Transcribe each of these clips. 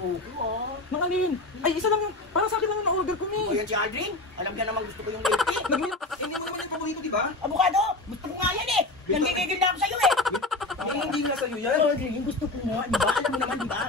mo ko Nang alin? Ay, isa lang yung, parang sa akin lang yung na-order ko O ni. yan si Aldrin, alam niya naman gusto ko yung milk tea. Hindi mo naman yung paborito, di ba? Avocado, gusto ko nga yan eh. Nanggigigil na ako sa'yo eh. Hindi na sa'yo yan. Aldrin, yung gusto ko nga, di ba? Alam mo naman, di ba?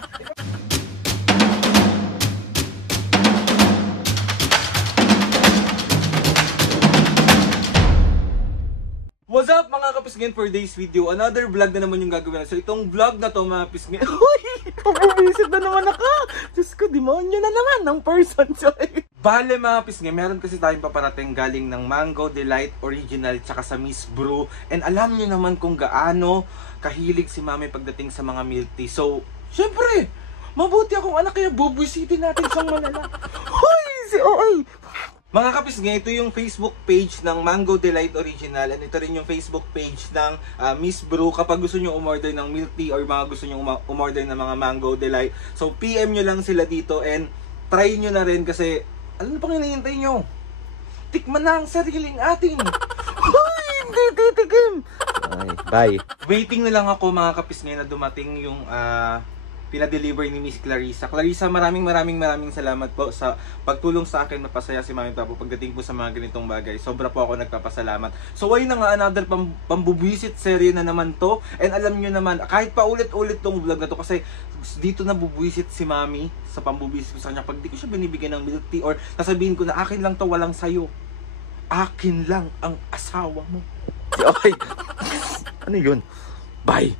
What's up mga kapisngin, for today's video? Another vlog na naman yung gagawin. So itong vlog na to mga kapisngin, uy! Pumisit na naman ako! Diyos ko, demonyo na naman ng person. Sorry. Bale mga kapisngin, meron kasi tayong paparating galing ng Mango Delight Original tsaka sa Miss Brew. And alam niyo naman kung gaano kahilig si Mami pagdating sa mga milk tea. So, syempre, mabuti akong anak kaya bubwisitin natin siyang malala. Hoy! Si Oy! Mga kapisngin, ito yung Facebook page ng Mango Delight Original and ito rin yung Facebook page ng Miss Brew kapag gusto nyo umorder ng milk tea or mga gusto nyo umorder ng mga Mango Delight. So PM nyo lang sila dito and try nyo na rin kasi ano pang hinihintay nyo? Tikman na ang sariling atin! Hoy! Hindi titikim! Bye! Waiting na lang ako mga kapisngin na dumating yung pinadeliver ni Miss Clarissa. Clarissa, maraming salamat po sa pagtulong sa akin. Mapasaya si Mami Papo pagdating po sa mga ganitong bagay. Sobra po ako nagpapasalamat. So ayun na nga, another pambubisit serye na naman to. And alam nyo naman, kahit pa ulit-ulit tong vlog na to kasi dito na bubuisit si Mami sa pambubisit ko sa kanya. Pag di ko siya binibigyan ng milk tea or sasabihin ko na akin lang to, walang sayo. Akin lang ang asawa mo. Okay. Ano yun? Bye!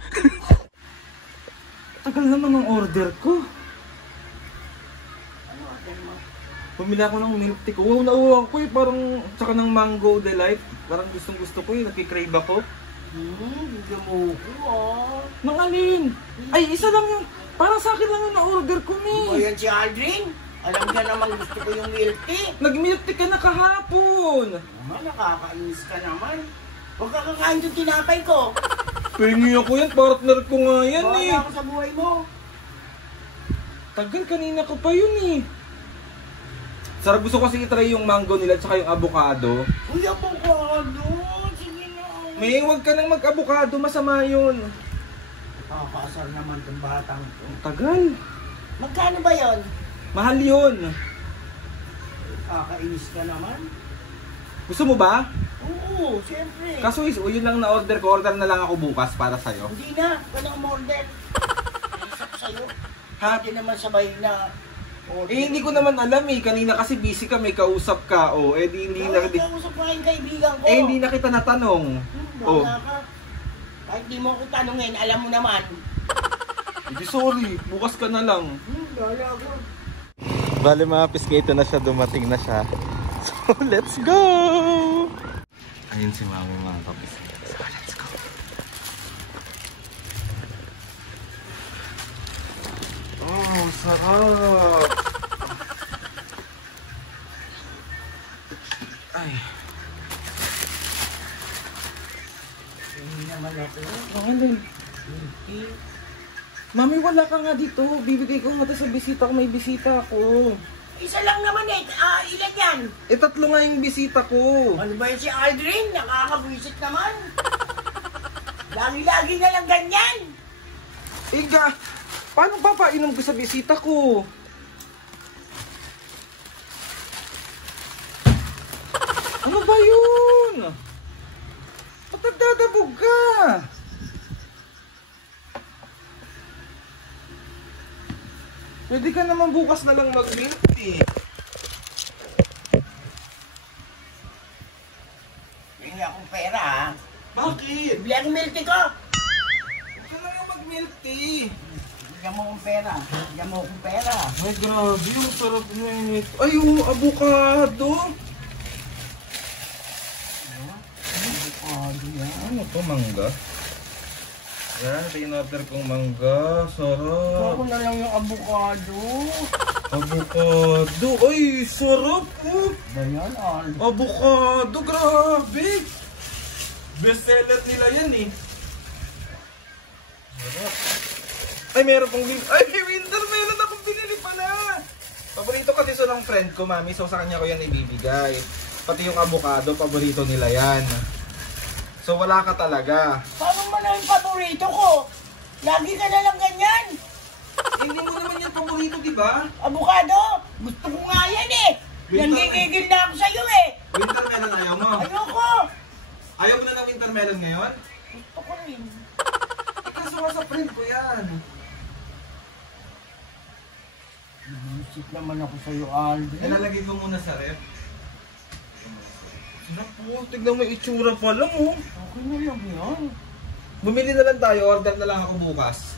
Tagal naman ang order ko. Ano order mo? Pumili ako ng milk tea ko. Wow, nauuwang ko eh. Parang, tsaka ng Mango Delight. Parang gustong gusto ko eh. Nakikrave ako. Bigyan mo ko Nang alin? Ay, isa lang yung, parang sa akin lang yung na-order ko O ni. yan si Aldrin, alam niya naman gusto ko yung milk tea. Nag-milk tea ka na kahapon. Naman, nakakainis ka naman. Huwag ka kakain yung tinapay ko. Pingi ako yan. Partner ko nga yan eh. Wala ako sa buhay mo. Tagal, kanina ko pa yun eh. Sarap, gusto ko kasi itry yung mango nila tsaka yung avocado. Uy, avocado. Sige na. May huwag ka nang mag-avocado. Masama yun. Nakakasar naman itong batang to. Ang tagal. Magkano ba yon? Mahal yun. Kakainis ka naman. Gusto mo ba? Oo, siyempre. Kaso yun lang na-order ko. Order na lang ako bukas para sa'yo. Hindi na, wala akong order. Isa ko sa'yo. Ha? Hindi naman sabay na order. Eh, hindi ko naman alam eh. Kanina kasi busy ka, may kausap ka. Oh, eh, hindi na... Kausap ko yung kaibigan ko. Eh, hindi na kita natanong. Oh. Wala ka. Kahit di mo ko tanungin, alam mo naman. Hindi, sorry. Bukas ka na lang. Wala ka. Bale mga piskito na siya, dumating na siya. So, let's go! Ayun si Mami mga kapiskito. So, let's go! Oh, sarap! Ay. Hindi naman ako. Alin? Mami, wala ka nga dito. Bibigay ko nga sa bisita ko. May bisita ako. Isa lang naman eh. Ilan yan? Eh, tatlo nga yung bisita ko. Ano ba yun si Aldrin? Nakakabwisit naman. Lagi-lagi na lang ganyan. Iga, paano papainom ko sa bisita ko? Ano ba yun? Ba't nagdadabog ka? Pwede ka naman bukas na lang mag-milk tea. Hindi akong pera ha. Bakit? Bili akong milk tea ko. Huwag ka lang mag-milk tea. Bigyan mo akong pera. Bigyan mo akong pera. Ay, grabe. Yung sarap na yun. Ay, yung avocado. Avocado yan. Ano to, mangga? Yan, ito yung order kong mangga. Sarap. Ako na lang yung avocado. Avocado. Ay, sarap. Oh. Ba yan, Aldrin? Avocado, grabe. Bestseller nila yan eh. Sarap. Ay, meron pong ay, winter, meron akong binili pala. Paborito kasi so ng friend ko, Mami. So sa kanya ko yan ibibigay. Pati yung avocado, paborito nila yan. So wala ka talaga. Paano man ang paborito ko? Lagi ka na lang ganyan. Hindi mo naman yan paborito di ba? Avocado! Gusto ko nga yan eh! Nanggigigil na ako sa'yo eh! Wintermelon ayaw mo? Ayoko! Ayaw mo na ng wintermelon ngayon? Gusto ko rin. Kaso nga sa friend ko yan. Naisip naman ako sa'yo, Alden. Ilalagay ko muna sa ref. Sarap po, tignan mo yung itsura pa lang oh. Okay na lang yan. Bumili na lang tayo, order na lang ako bukas.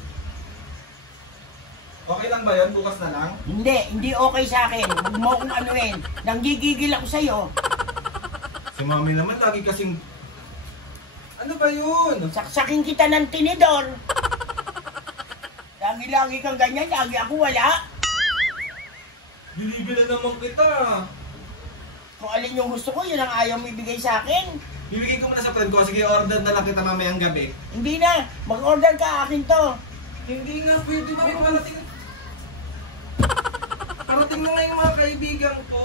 Okay lang ba yun? Bukas na lang? Hindi okay sa akin. Huwag mo akong anuin. Nanggigigil ako sa'yo. Si mami naman lagi kasing... Ano ba yun? Saksakin kita ng tinidor. Lagi-lagi kang ganyan, lagi ako wala. Bilibila naman kita. Kung alin yung gusto ko, yun ang ayaw mo ibigay sa akin. Bibigay ko muna sa friend ko. Sige, order na lang kita mamayang gabi. Hindi na. Mag-order ka, akin to. Hindi nga pwede na parating. Parating na nga yung mga kaibigan ko.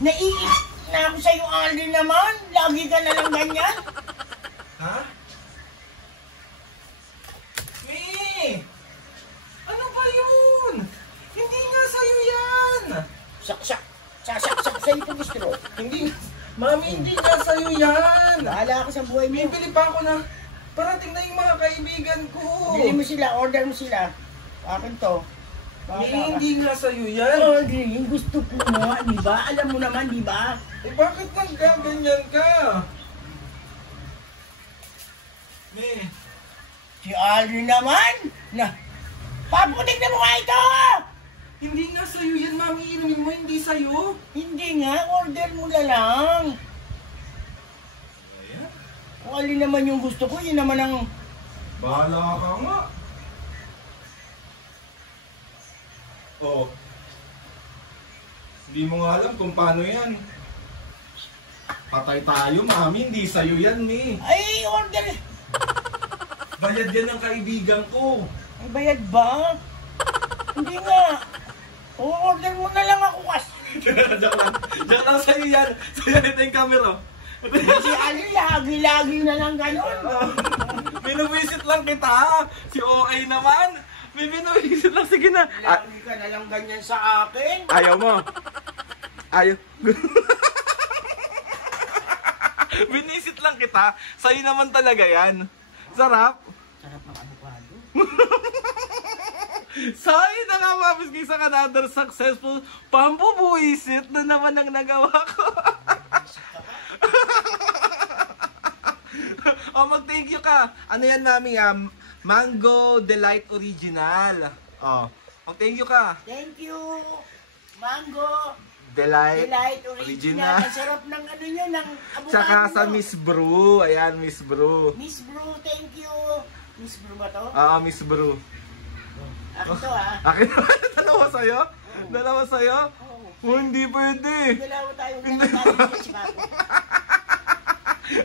Naiiyak na ako sa'yo, Alden naman. Lagi ka na lang ganyan. Ha? Mi! Ano ba yun? Hindi nga sa'yo yan. Saksak sa'yo ito gusto ko. Hindi. Mami, hindi nga sa'yo yan. Bahala ka sa buhay mo. Bibili pa ako na parating na yung mga kaibigan ko. Bili mo sila, order mo sila. Akin to. Hindi nga sa'yo yan. Alden, yung gusto ko mo, di ba? Alam mo naman, di ba? Eh bakit nagkaganyan ka? Mi. Si Alden naman. Na, paputik na mo nga ito! Hindi nga sa'yo yan, Mami. Inumin mo, hindi sa'yo. Hindi nga, order mo na lang. Ayan. Kung alin naman yung gusto ko, yun naman ang... Bahala ka nga. Oo. Hindi mo nga alam kung paano yan. Patay tayo, Mami. Hindi sa'yo yan, Mi. Ay, order! Bayad yan ng kaibigan ko. May bayad ba? Hindi nga. O-order mo na lang ako kas. Joke lang. Joke lang sa'yo yan. Sa'yo nito yung camera. Si Alden, lagi-lagi na lang ganon. Binuwisit lang kita. Si OA naman. May binuwisit lang. Sige na. Lagi ka na lang ganyan sa akin. Ayaw mo. Ayaw. Binisit lang kita. Sa'yo naman talaga yan. Sarap. Sarap ng avocado. So, yun na nga mapis kayo sa another successful pambubuisit na naman ang nagawa ko. O, mag-thank you ka. Ano yan, Mami? Mango Delight Original. O, mag-thank you ka. Thank you. Mango. Delight Original. Ang sarap ng ano nyo, ng avocado. Tsaka sa Miss Brew. Ayan, Miss Brew. Miss Brew, thank you. Miss Brew ba to? Oo, Miss Brew. Ako to ah. Akin naman, dalawa sa'yo? Dalawa sa'yo? Oo. Hindi pwede. Dalawa tayo. Dalawa si Papo.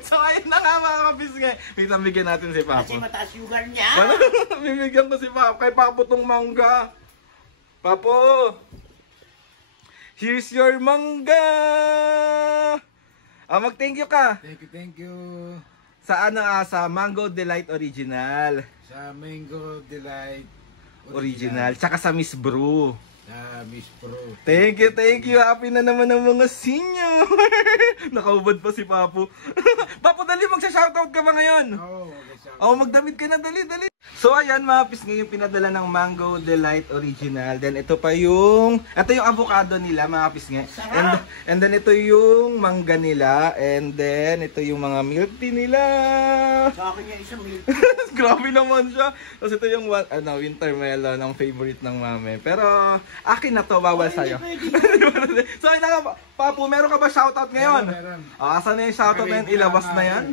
So ayun na nga mga kapisnge. Wait lang, bigyan natin si Papo. Kasi mataas sugar niya. Bibigyan ko si Papo. Kay Papo tong mangga. Papo! Here's your mangga! Mag-thank you ka. Thank you. Sa ano sa Mango Delight Original. Sa Mango Delight Original. Tsaka sa Miss Brew. Miss Pro. Thank you. Happy na naman ang mga senior. Nakaubad pa si Papo. Papo, dali, magsha-shoutout ka ba ngayon? Oo, Magdamit ka na, dali. So ayan mga pis, ngayon pinadala ng Mango Delight Original. Then ito yung avocado nila mga pis nga. And then ito yung mangga nila. And then ito yung mga milk tea nila. Sa akin yung isang milk. Grabe naman siya. Tapos ito yung wintermelon, ang favorite ng mami. Pero akin na to, bawal sa'yo. So ayun na nga, Papo, meron ka ba shoutout ngayon? Meron. Asan na yung shoutout na yun? Ilabas na yan.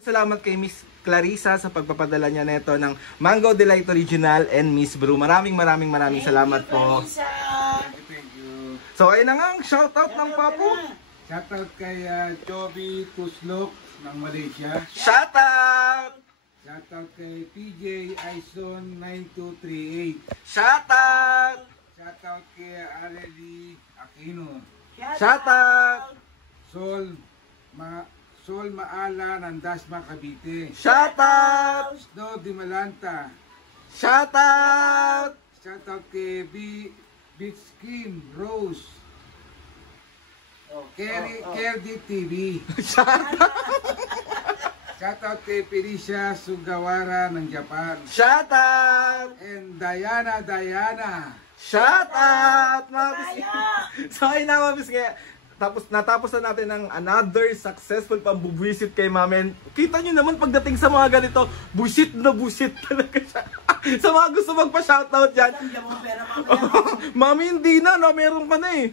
Salamat kay Miss Clarissa sa pagpapadala niya nito ng Mango Delight Original and Miss Brew. Maraming salamat po. Thank you. So ayun na nga, ang shoutout ng Papo. Shoutout kay Joby Tuslok ng Malaysia. Shoutout! Shoutout kay PJ Aison 9238. Shoutout! Shoutout kay Arely Aquino. Shoutout! Sol Maala ng Dasma Cavite. Shoutout! Snow Di Malanta. Shoutout! Shoutout kay Beach Kim Rose. Kerdy TV. Shoutout kay Felicia Sugawara ng Japan. Shout out! And Diana. Shout out! Mga pisngin. So ayun na mga pisngin. Natapos na natin ng another successful pambubuisit kay Mamen. Kita nyo naman pagdating sa mga ganito, busit na busit talaga siya. Sa mga gusto magpa-shoutout dyan. Mami, hindi na, no? Meron pa na eh.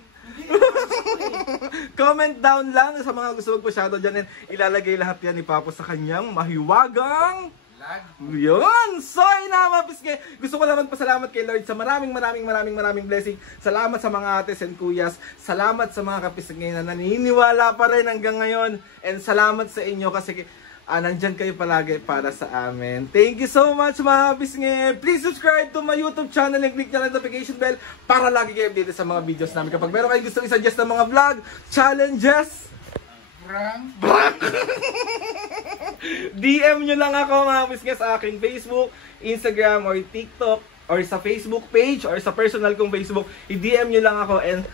Comment down lang sa mga gusto magpa-shoutout dyan. And ilalagay lahat yan ni Papo sa kanyang mahiwagang yun! So, inapapiske. Gusto ko lang magpasalamat kay Lord sa maraming blessing. Salamat sa mga ates and kuyas. Salamat sa mga kapisngay na naniniwala pa rin hanggang ngayon. And salamat sa inyo kasi nandyan kayo palagi para sa amin. Thank you so much mga kapisngay. Please subscribe to my YouTube channel and click na notification bell para lagi kayo updated sa mga videos namin. Kapag meron kayong gusto i-suggest ng mga vlog, challenges, DM nyo lang ako mga pisngay sa aking Facebook, Instagram, or TikTok, or sa Facebook page, or sa personal kong Facebook. I-DM nyo lang ako and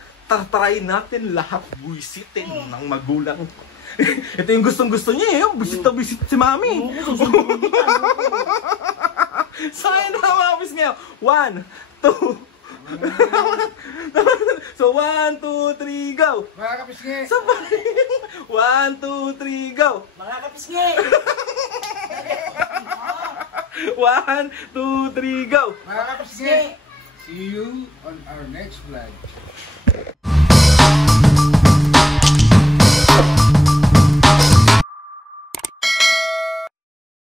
try natin lahat buisitin ng magulang. Ito yung gustong-gusto niya eh, busit na busit si Mami. So ayun na mga pisngay. 1, 2, so 1, 2, 3, go! Mga kapisngay! So 1, 2, 3, go! Mga kapisngay! 1, 2, 3, go! Mga kapisngay! See you on our next vlog.